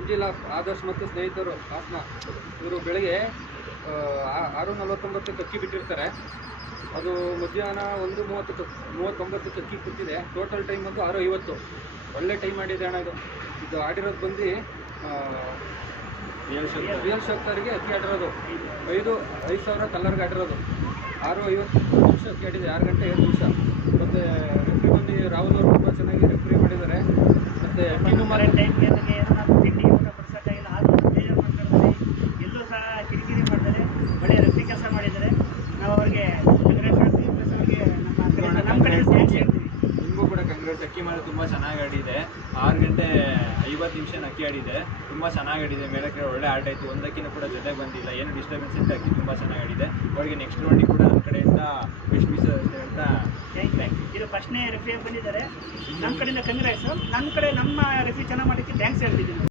MG laugh Adarsh ಮತ್ತು ಸ್ನೇಹಿತರು ಹಾಸನ ಇವರು ಬೆಳಗ್ಗೆ 6:49ಕ್ಕೆ ಅಕ್ಕಿ ಬಿಟ್ಟಿರ್ತಾರೆ. ಅದು ಮಧ್ಯಾಹ್ನ 1:39ಕ್ಕೆ ಅಕ್ಕಿ ಕೊಟ್ಟಿದೆ. ಟೋಟಲ್ ಟೈಮ್ ಬಂದು 6:50. ಒಳ್ಳೆ ಟೈಮ್ ಆಡಿದೆ ಅಣ್ಣ. ಇದು ಆಡಿರೋದು ಬಂದು ರಿಯಲ್ ಶಕ್ತರಿಗೆ ಅಕ್ಕಿ ಆಡಿರೋದು 5,000 ಕಲ್ಲರ್ಗೆ ಆಡಿರೋದು. 6:50 ನಿಮಿಷ ಅಕ್ಕಿ ಆಡಿದೆ, 6 ಗಂಟೆ 7 ನಿಮಿಷ. ಮತ್ತು ರೆಫ್ರಿ ಬಂದು ರಾಹುಲ್ ಅವರು ತುಂಬ ಚೆನ್ನಾಗಿ ರೆಫ್ರಿ ಮಾಡಿದ್ದಾರೆ. ಮತ್ತು ಅಕ್ಕಿನೂ ಟೈಮ್ಗೆ ತಿಂಡಿ ಊಟ ಪಡಿಸೋಕ್ಕಾಗಿಲ್ಲ, ಆದರೂ ಬೇಜಾರು ಮಾಡ್ತಾರೆ, ಎಲ್ಲೂ ಸಹ ಕಿರಿಕಿರಿ ಮಾಡ್ತಾರೆ. ಒಳ್ಳೆಯ ರೆಫ್ರಿ ಕೆಲಸ ಮಾಡಿದ್ದಾರೆ. ನಾವು ಅವ್ರಿಗೆ ಕಂಗ್ರೆಸ್ ಹೇಳ್ತೀವಿ, ಪ್ಲಸ್ ಅವ್ರಿಗೆ ನಮ್ಮ ಕಡೆ ಥ್ಯಾಂಕ್ಸ್ ಹೇಳ್ತೀವಿ. ನಿಮಗೂ ಕೂಡ ಕಂಗ್ರೆಸ್. ಅಕ್ಕಿ ಮೇಲೆ ತುಂಬ ಚೆನ್ನಾಗಿ ಆಡಿದೆ. 6 ಗಂಟೆ 50 ನಿಮಿಷ ಅಕ್ಕಿ ಆಡಿದೆ, ತುಂಬ ಚೆನ್ನಾಗಿ ಆಡಿದೆ. ಮೇಲಕ್ಕೆ ಒಳ್ಳೆ ಆಟ ಆಯಿತು. ಒಂದಕ್ಕಿನೂ ಕೂಡ ಜೊತೆಗೆ ಬಂದಿಲ್ಲ, ಏನು ಡಿಸ್ಟರ್ಬೆನ್ಸ್ ಇತ್ತು. ಅಕ್ಕಿ ತುಂಬ ಚೆನ್ನಾಗಿ ಆಡಿದೆ. ಅವರಿಗೆ ನೆಕ್ಸ್ಟ್ ರೌಂಡಿಗೆ ಕೂಡ ನಮ್ಮ ಕಡೆಯಿಂದ ಬೆಸ್ಟ್ ವಿಸ್ ಅಂತ ಥ್ಯಾಂಕ್ ಯು. ಇದು ಫಸ್ಟ್ನೇ ರೆಫ್ರಿ ಬಂದಿದ್ದಾರೆ. ನಮ್ಮ ಕಡೆಯಿಂದ ಕಂಗ್ರೆಸ್. ನಮ್ಮ ಕಡೆ ನಮ್ಮ ರೆಫ್ರಿ ಚೆನ್ನಾಗಿ ಮಾಡಿದ್ದಕ್ಕೆ ಥ್ಯಾಂಕ್ಸ್ ಹೇಳ್ತಿದ್ದೀನಿ.